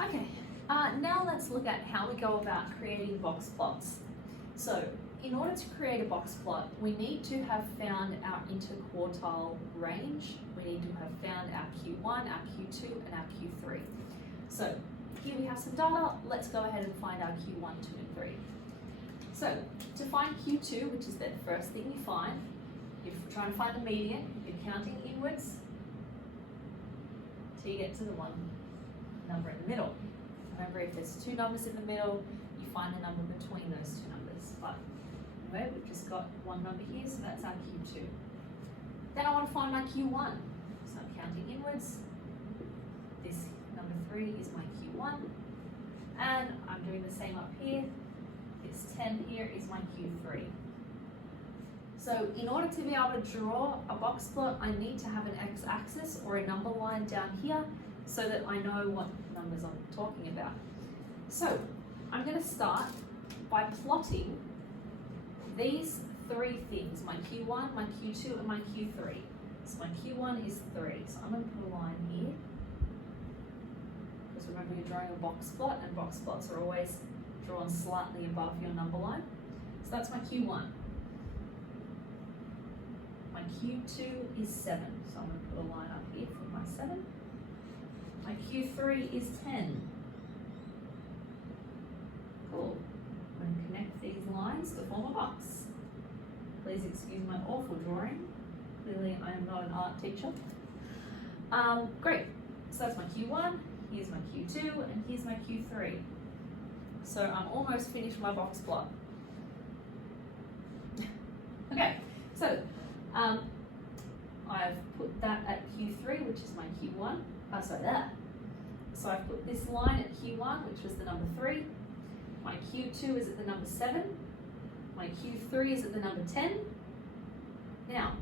Okay, now let's look at how we go about creating box plots. So, in order to create a box plot, we need to have found our interquartile range. We need to have found our Q1, our Q2, and our Q3. So, here we have some data. Let's go ahead and find our Q1, 2, and 3. So, to find Q2, which is the first thing you find, you're trying to find the median, you're counting inwards till you get to the one number in the middle. Remember, if there's two numbers in the middle, you find the number between those two numbers. But anyway, we've just got one number here, so that's our Q2. Then I want to find my Q1. So I'm counting inwards. This number 3 is my Q1. And I'm doing the same up here. This 10 here is my Q3. So in order to be able to draw a box plot, I need to have an x-axis or a number line down here so that I know what numbers I'm talking about. So I'm going to start by plotting these three things, my Q1, my Q2, and my Q3. So my Q1 is 3, so I'm going to put a line here. Because remember, you're drawing a box plot, and box plots are always drawn slightly above your number line. So that's my Q1. My Q2 is 7, so I'm going to put a line up here for my 7. My Q3 is 10. Cool. I'm going to connect these lines to form a box. Please excuse my awful drawing. Clearly I am not an art teacher. Great. So that's my Q1, here's my Q2, and here's my Q3. So I'm almost finished my box plot. Okay, so I've put that at Q3, which is my Q1. Sorry, that. So I've put this line at Q1, which was the number 3. My Q2 is at the number 7. My Q3 is at the number 10. Now,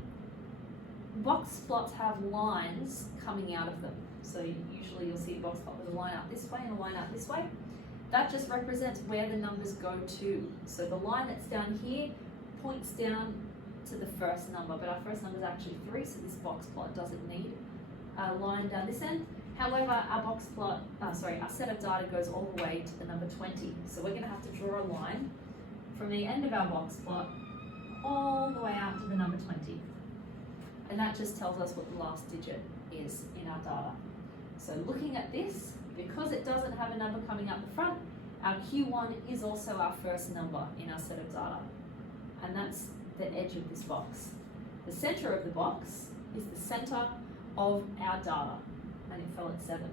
box plots have lines coming out of them. So usually you'll see a box plot with a line out this way and a line out this way. That just represents where the numbers go to. So the line that's down here points down to the first number, but our first number is actually 3, so this box plot doesn't need a line down this end. However, our our set of data goes all the way to the number 20. So we're going to have to draw a line from the end of our box plot all the way out to the number 20. And that just tells us what the last digit is in our data. So looking at this, because it doesn't have a number coming up the front, our Q1 is also our first number in our set of data. And that's the edge of this box. The center of the box is the center of our data, and it fell at 7.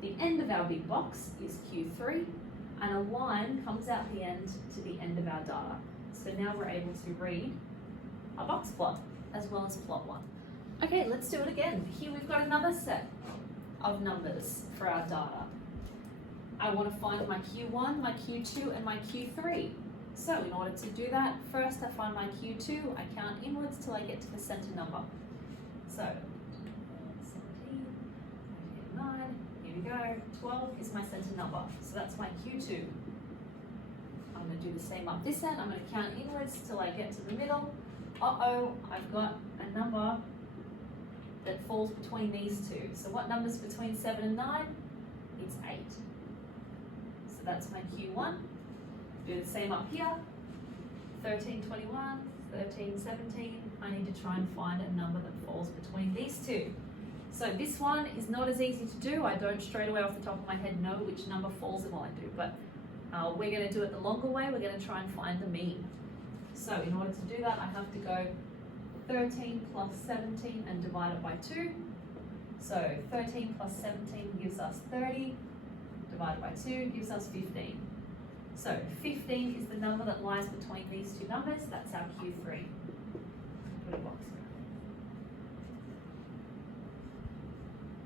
The end of our big box is Q3, and a line comes out the end to the end of our data. So now we're able to read a box plot as well as plot 1. Okay, let's do it again. Here we've got another set of numbers for our data. I want to find my Q1, my Q2, and my Q3. So in order to do that, first I find my Q2, I count inwards till I get to the center number. So 17, 9, here we go, 12 is my center number. So that's my Q2. I'm going to do the same up this end. I'm going to count inwards till I get to the middle. Uh-oh, I've got a number that falls between these two. So what number's between 7 and 9? It's 8. So that's my Q1. Do the same up here. 13, 21, 13, 17. I need to try and find a number that falls between these two. So this one is not as easy to do. I don't straight away off the top of my head know which number falls in what I do, but we're going to do it the longer way. We're going to try and find the mean. So in order to do that, I have to go 13 plus 17 and divide it by 2. So 13 plus 17 gives us 30, divided by 2 gives us 15. So 15 is the number that lies between these two numbers. That's our Q3. Put a box here.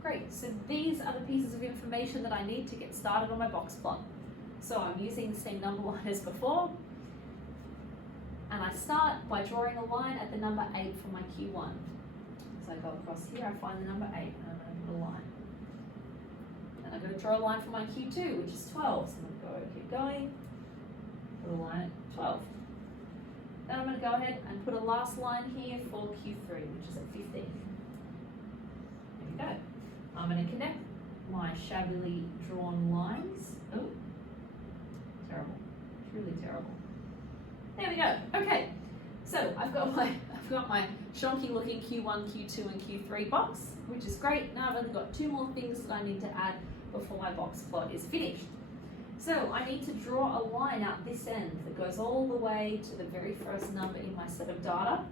Great, so these are the pieces of information that I need to get started on my box plot. So I'm using the same number line as before. And I start by drawing a line at the number 8 for my Q1. So I go across here, I find the number 8, and I'm going to put a line. And I'm going to draw a line for my Q2, which is 12. So I'm going to keep going, put a line at 12. Then I'm going to go ahead and put a last line here for Q3, which is at 15. There we go. I'm going to connect my shabbily drawn lines. Oh, terrible, truly terrible. There we go. Okay, so I've got my shonky looking Q1, Q2, and Q3 box, which is great. Now I've only got 2 more things that I need to add before my box plot is finished. So I need to draw a line out this end that goes all the way to the very first number in my set of data.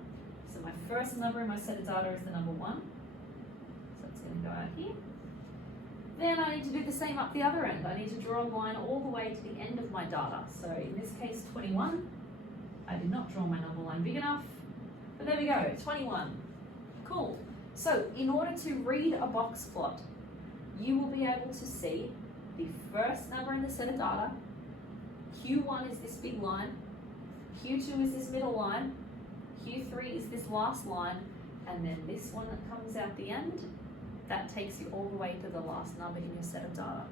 So my first number in my set of data is the number 1. So it's going to go out here. Then I need to do the same up the other end. I need to draw a line all the way to the end of my data. So in this case, 21. I did not draw my number line big enough, but there we go, 21. Cool. So in order to read a box plot, you will be able to see the first number in the set of data. Q1 is this big line, Q2 is this middle line, Q3 is this last line, and then this one that comes out the end, that takes you all the way to the last number in your set of data.